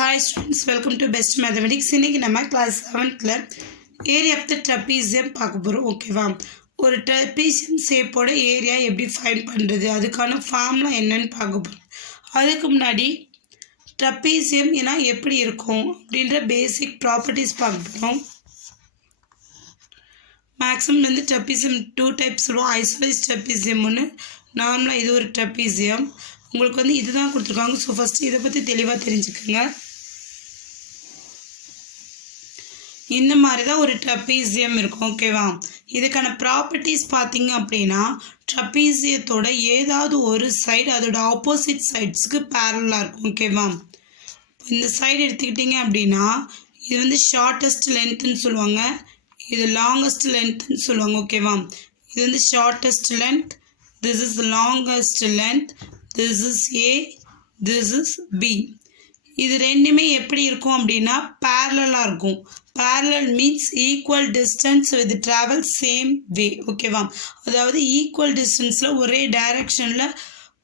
Hi students, welcome to Best Mathematics. இன்னைக்கு நம்ம class 7th area of the trapezium பார்க்க போறோம். ஓகேவா? ஒரு trapezium shapeோட ஏரியா எப்படி ஃபைண்ட் பண்றது அதுக்கான ஃபார்முலா என்னன்னு பார்க்க போறோம். அதுக்கு முன்னாடி trapezium ஏனா எப்படி இருக்கும் அப்படிங்கற பேசிக் ப்ராப்பர்ட்டீஸ் பார்க்க போறோம். மேக்ஸிமம் வந்து trapezium 2 டைப்ஸ் வரும். ஐசோலேஸ் trapezium ஒன்னு, நார்மலா இது ஒரு trapezium. உங்களுக்கு வந்து இதுதான் கொடுத்திருக்காங்க. சோ ஃபர்ஸ்ட் இத பத்தி தெளிவா தெரிஞ்சுக்கங்க. இந்த மாதிரி தான் ஒரு trapezium இருக்கும். ஓகேவா? இதுக்கான ப்ராப்பர்ட்டீஸ் பாத்தீங்க அப்படினா trapeziumத்தோட ஏதாவது ஒரு சைடு அதோட ஆப்போசிட் சைட்ஸ்க்கு parallel இருக்கும். ஓகேவா? இந்த சைடு எடுத்துக்கிட்டீங்க அப்படினா இது வந்து ஷார்ட்டஸ்ட் லெந்த் னு சொல்வாங்க. இது லாங்கஸ்ட் லெந்த் னு சொல்வாங்க. ஓகேவா? இது வந்து shortest length, this is the longest length, this is A, this is B. இது ரெண்டுமே எப்படி இருக்கும் அப்படினா parallel-ஆ இருக்கும். Parallel means equal distance with travel same way. ஓகேவா? அதாவது equal distanceல ஒரே டைரக்ஷன்ல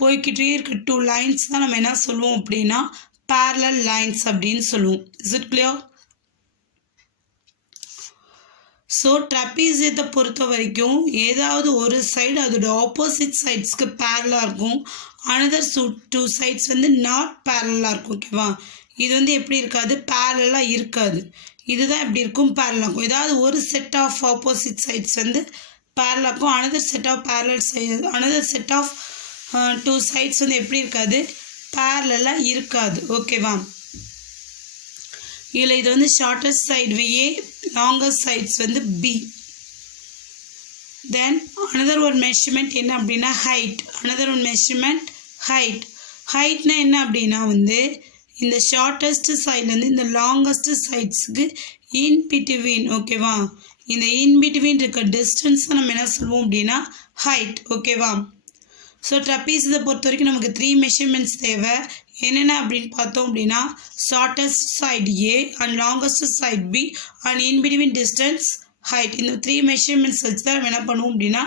போய்க்கிட்டே இருக்க two lines தான் நம்ம என்ன சொல்லுவோம் அப்படினா parallel lines அப்படினு சொல்லுவோம். Is it clear? So trapeziumத்தை பொறுத்த வரைக்கும் ஏதாவது ஒரு சைடு அதோட ஆப்போசிட் சைட்ஸ்க்கு parallel இருக்கும். another two sides வந்து not parallel இருக்கும். ஓகேவா? இது வந்து எப்படி இருக்காது, parallel-ஆ இருக்காது. இதுதான் எப்படி இருக்கும், parallel இருக்கும். ஏதாவது ஒரு செட் ஆஃப் ஆப்போசிட் சைட்ஸ் வந்து parallel இருக்கும். another set of parallel sides, another set of two sides வந்து எப்படி இருக்காது, parallel-ஆ இருக்காது. ஓகேவா? இதுல இது வந்து shortest side A, longest sides வந்து B. Then another one measurement என்ன அப்படினா height. Another one measurement height. Heightனா என்ன அப்படினா வந்து இந்த shortest side வந்து இந்த longest sidesக்கு in between. ஓகேவா? இந்த in between இருக்க distance நம்ம என்ன சொல்வோம் அப்படினா height. ஓகேவா? So trapeziumத்தை பொறுத்த வரைக்கும் நமக்கு 3 measurements தேவை. என்னென்ன அப்படினு பார்த்தோம் அப்படினா shortest side A and longest side B and in between distance height. இந்த 3 measurements வச்சு தான் நம்ம என்ன பண்ணுவோம் அப்படினா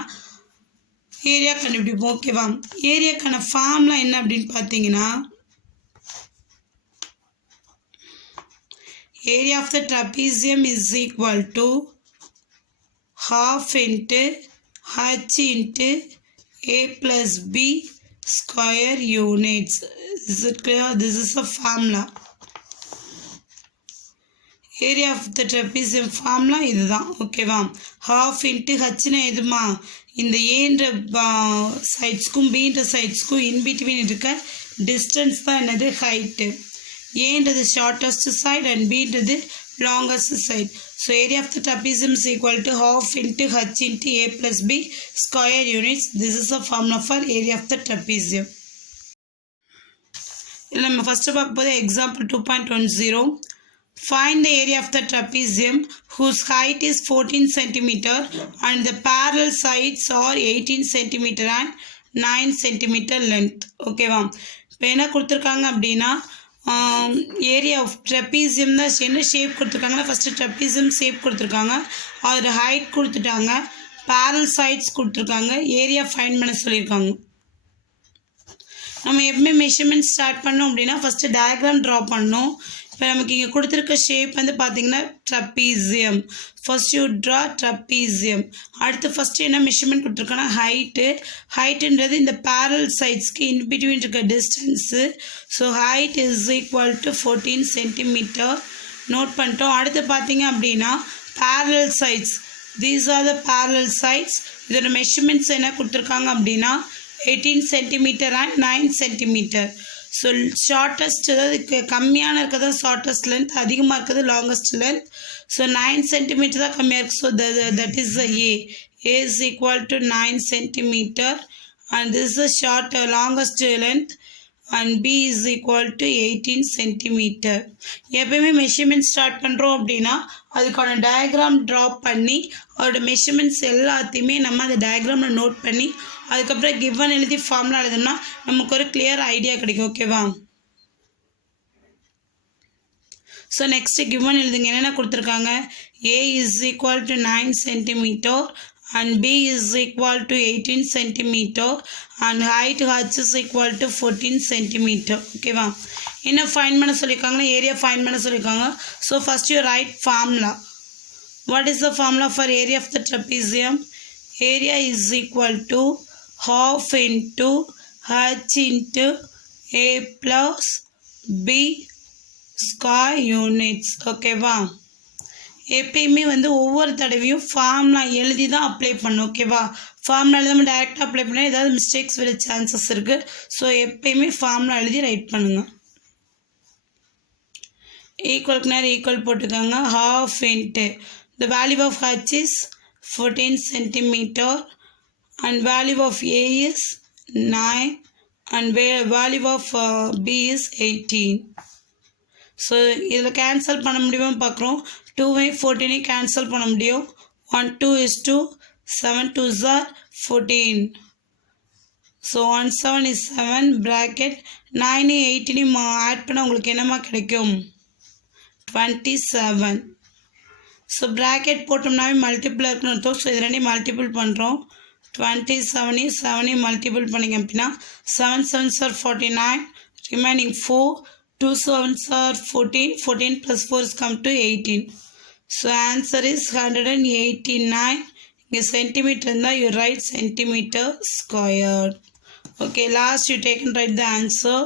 ஏரியா கண்டுபிடிப்போம். ஓகேவா? ஏரியாக்கான ஃபார்முலா என்ன அப்படினு பார்த்தீங்கன்னா area of the trapezium is equal to half into h into a plus b square units. Is it clear? This is a formula. Area of the trapezium formula இதுதான். ஓகேவா? half into h னா எதுமா, இந்த a ன்ற சைட்ஸ்க்கும் b ன்ற சைட்ஸ்க்கும் in between இருக்க distance தான் என்னது, height. a ன்றது shortest side and b ன்றது longest side. So area of the trapezium is equal to half into h into a plus b square units. This is a formula for area of the trapezium. நம்ம first பார்க்க போது example 2.10. Find the area of the trapezium whose height is 14 cm and the parallel sides are 18 cm and 9 cm length. ஓகேவா? இப்போ என்ன கொடுத்துருக்காங்க அப்படின்னா area of trapezium தான். என்ன ஷேப் கொடுத்துருக்காங்கன்னா ஃபஸ்ட்டு ட்ரெபீசியம் ஷேப் கொடுத்துருக்காங்க, அதோட ஹைட் கொடுத்துட்டாங்க, parallel sides கொடுத்துருக்காங்க, ஏரியா ஃபைண்ட் பண்ண சொல்லியிருக்காங்க. நம்ம எப்பவுமே மெஷர்மெண்ட் ஸ்டார்ட் பண்ணோம் அப்படின்னா ஃபஸ்ட்டு டயக்ராம் ட்ரா பண்ணோம். இப்போ நமக்கு இங்கே கொடுத்துருக்க ஷேப் வந்து பார்த்தீங்கன்னா trapezium. First you draw trapezium. அடுத்து ஃபஸ்ட்டு என்ன மெஷர்மெண்ட் கொடுத்துருக்கோன்னா ஹைட்டுன்றது இந்த parallel சைட்ஸ்க்கு இன் பிட்வீன் இருக்க distance. So height is equal to 14 centimetre note பண்ணிட்டோம். அடுத்து பார்த்தீங்க அப்படின்னா parallel sides, these are the parallel sides. இதோட மெஷர்மெண்ட்ஸ் என்ன கொடுத்துருக்காங்க அப்படின்னா 18 centimeter and 9 centimeter. So shortest, அதாவது கம்மியான இருக்கிறது ஷார்ட்டஸ்ட் லென்த், அதிகமாக இருக்கிறது லாங்கஸ்ட் லென்த். ஸோ 9 centimeter தான் கம்மியாக இருக்குது. So that is A. A is equal to 9 centimeter and this is the short longest length and B is equal to 18 centimeter. எப்பயுமே measurement start பண்ணுறோம் அப்படின்னா அதுக்கான டயக்ராம் ட்ரா பண்ணி அதோட மெஷர்மெண்ட்ஸ் எல்லாத்தையுமே நம்ம அந்த டயக்ராமில் நோட் பண்ணி அதுக்கப்புறம் கிவன் எழுதி ஃபார்முலா எழுதணும்னா நமக்கு ஒரு கிளியர் ஐடியா கிடைக்கும். ஓகேவா? ஸோ நெக்ஸ்ட்டு கிவன் எழுதுங்க. என்னென்ன கொடுத்துருக்காங்க, A is equal to 9 centimeter and B is equal to 18 centimeter and height H is equal to 14 centimeter. ஓகேவா? என்ன ஃபைண்ட் பண்ண சொல்லியிருக்காங்கன்னா ஏரியா ஃபைண்ட் பண்ண சொல்லியிருக்காங்க. So first you write formula. What is the formula for area of the trapezium? Area is equal to half into h into a plus b square units. ஓகேவா? எப்பயுமே வந்து ஒவ்வொரு தடவையும் ஃபார்முலா எழுதி தான் அப்ளை பண்ணும். ஓகேவா? ஃபார்முலா எழுதாமல் டைரெக்டாக அப்ளை பண்ணால் ஏதாவது மிஸ்டேக்ஸ் வர சான்சஸ் இருக்குது. ஸோ எப்பயுமே ஃபார்முலா எழுதி ரைட் பண்ணுங்கள். ஈக்குவலுக்கு நேரம் ஈக்குவல் போட்டுக்கோங்க. half into the value of h is 14 centimeter and value of a is 9 and value of b is 18. So இதில் கேன்சல் பண்ண முடியுமா பார்க்குறோம். 2 14 கேன்சல் பண்ண முடியும். 1 2 is 2, 7 2s are 14. ஸோ 1 7 is 7 bracket 9 18 ஆட் பண்ணால் உங்களுக்கு என்னமா கிடைக்கும்? 27. ஸோ bracket போட்டோம்னாவே மல்டிபிள் இருக்குன்னு அர்த்தம். ஸோ இது ரெண்டையும் மல்டிபிள் பண்ணுறோம். 27 7 மல்டிபிள் பண்ணிங்க அப்படின்னா 7 7s are 49, remaining 4, 2 7s are 14, 14 plus 4 is come to 18. So answer is 189. இங்கே சென்டிமீட்டர் இருந்தால் you write centimeter squared. Okay, last you take and write the answer.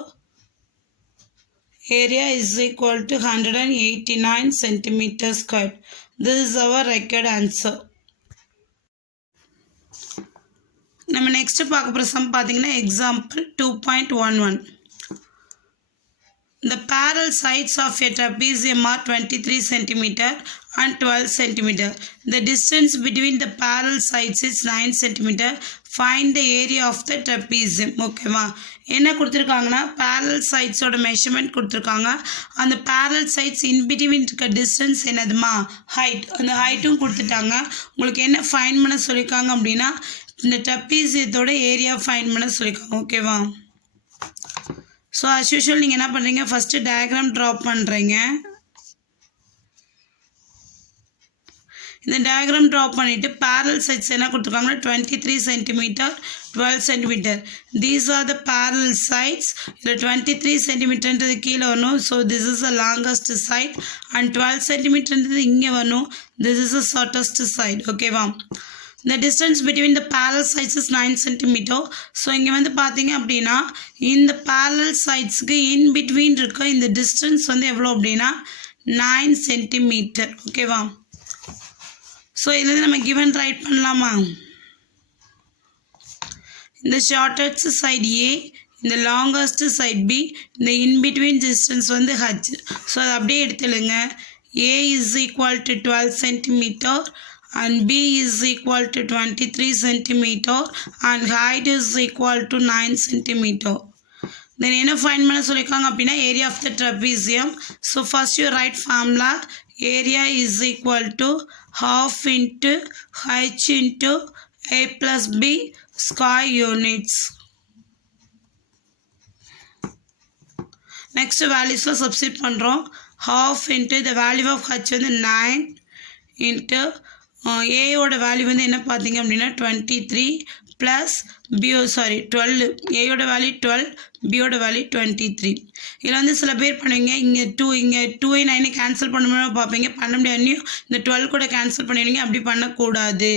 Area is equal to 189 centimeter squared. This is our required answer. நம்ம next பார்க்க போகிற some பார்த்தீங்கன்னா example 2.11. The parallel sides of a trapezium are 23 cm and 12 cm. The distance between the parallel sides is 9 cm. Find the area of the trapezium. ஓகேவா? என்ன கொடுத்துருக்காங்கன்னா parallel sideஸோட measurement கொடுத்துருக்காங்க. அந்த parallel sides in between இருக்க distance என்னதுமா? Height. அந்த ஹைட்டும் கொடுத்துட்டாங்க. உங்களுக்கு என்ன ஃபைண்ட் பண்ண சொல்லியிருக்காங்க அப்படின்னா இந்த ட்ரெபீசியத்தோட ஏரியா ஃபைண்ட் பண்ண சொல்லியிருக்காங்க. ஓகேவா? ஸோ அஸ் யூஷுவல் நீங்கள் என்ன பண்ணுறீங்க, ஃபஸ்ட்டு டயக்ராம் ட்ரா பண்ணுறீங்க. இந்த டயக்ராம் ட்ரா பண்ணிவிட்டு பேரல் சைட்ஸ் என்ன கொடுத்துருக்காங்கன்னா 23 cm 12 cm. These are the parallel sides. இதில் 23 cmன்றது கீழே வரணும். So this is the longest side. And 12 cmன்றது இங்கே வரணும். This is the shortest side. ஓகேவா? The distance between the parallel sides is 9 cm. So இங்கே வந்து பார்த்தீங்க அப்படின்னா இந்த parallel sidesக்கு in between இருக்க இந்த distance வந்து எவ்வளோ அப்படின்னா 9 cm. ஓகேவா? ஸோ இதில் நம்ம given ரைட் பண்ணலாமா? இந்த shortest side A, இந்த longest side B, இந்த in between distance வந்து H. ஸோ அதை அப்படியே எடுத்துடுங்க. A is equal to 12 cm and B is equal to 23 cm and height is equal to 9 cm. Then என்ன find பண்ண சொல்லிருக்காங்க அப்படின்னா area of the trapezium. So first you write formula. Area is equal to half into h into a plus b square units. Next values substitute பண்ணுறோம். half into the value of h வந்து 9 into ஏயோட value வந்து என்ன பார்த்தீங்க அப்படின்னா 23 plus PO 12. ஏயோட value 12, பியோட value 23. இதில் வந்து சில பேர் பண்ணுவீங்க இங்கே 2 9 கேன்சல் பண்ண முடியும் பார்ப்பீங்க. பண்ண முடியாது. இந்த 12 கூட கேன்சல் பண்ணிடுவீங்க. அப்படி பண்ணக்கூடாது.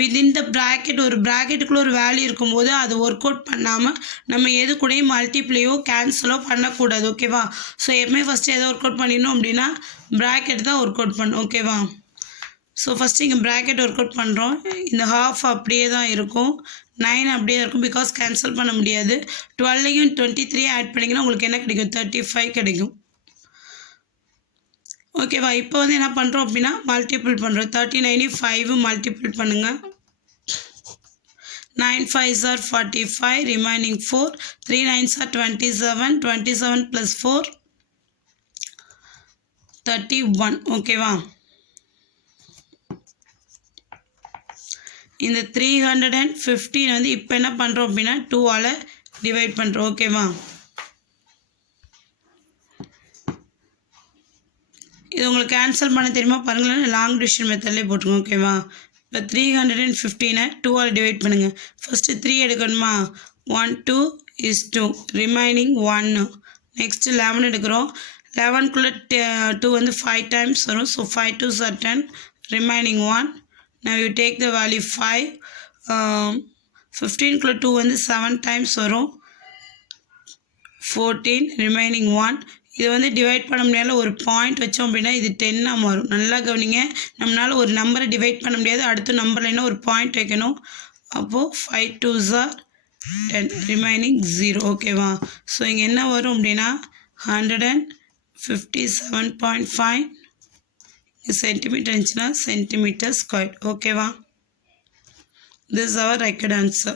வித்தின் த ப்ராக்கெட் ஒரு ப்ராக்கெட்டுக்குள்ளே ஒரு வேல்யூ இருக்கும்போது அது ஒர்க் அவுட் பண்ணாமல் நம்ம எது கூடயும் மல்டிப்ளையோ கேன்சலோ பண்ணக்கூடாது. ஓகேவா? ஸோ எப்பவுமே ஃபஸ்ட்டு எதை ஒர்க் அவுட் பண்ணிடணும் அப்படின்னா ப்ராக்கெட் தான் ஒர்க் அவுட் பண்ணணும். ஓகேவா? ஸோ ஃபஸ்ட்டு இங்கே ப்ராக்கெட் ஒர்க் அவுட் பண்ணுறோம். இந்த ஹாஃப் அப்படியே தான் இருக்கும். 9 அப்படியே இருக்கும். பிகாஸ் கேன்சல் பண்ண முடியாது. 12ஐயும் 23 ஆட் பண்ணிங்கன்னா உங்களுக்கு என்ன கிடைக்கும்? 35 கிடைக்கும். ஓகேவா? இப்போ வந்து என்ன பண்ணுறோம் அப்படின்னா மல்டிபிள் பண்ணுறோம். 39 5 மல்டிபிள் பண்ணுங்கள். 9 5s are 45, remaining 4, 3 9s are 27, 27 plus 4 31. ஓகேவா? இந்த 315 வந்து இப்போ என்ன பண்ணுறோம் அப்படின்னா 2ஆல் டிவைட் பண்ணுறோம். ஓகேவா? இது உங்களுக்கு கேன்சல் பண்ண தெரியுமா பாருங்களேன். லாங் டிவிஷன் மெத்தட்லேயே போட்டுருங்க. ஓகேவா? இப்போ 315 2ஆல் டிவைட் பண்ணுங்கள். ஃபஸ்ட்டு 3 எடுக்கணுமா? 1 2 is 2, remaining 1. நெக்ஸ்ட்டு 11 எடுக்கிறோம். 11க்குள்ளே 2 வந்து 5 டைம்ஸ் வரும். So 5 2s are 10, remaining 1. Now you take the value 5. 15க்குள்ளே 2 வந்து 7 டைம்ஸ் வரும். 14, ரிமைனிங் 1. இது வந்து டிவைட் பண்ண முடியாத ஒரு பாயிண்ட் வச்சோம் அப்படின்னா இது 10 மாறும். நல்லா கவனிங்க, நம்மளால் ஒரு நம்பரை டிவைட் பண்ண முடியாது, அடுத்த நம்பரில் என்ன ஒரு பாயிண்ட் வைக்கணும். அப்போது 5 2s are 10, ரிமைனிங் 0. ஓகேவா? ஸோ இங்கே என்ன வரும் அப்படின்னா 157.5 சென்டிமீட்டர் இருந்துச்சுன்னா சென்டிமீட்டர் ஸ்கொயர். ஓகேவா? This is our record answer.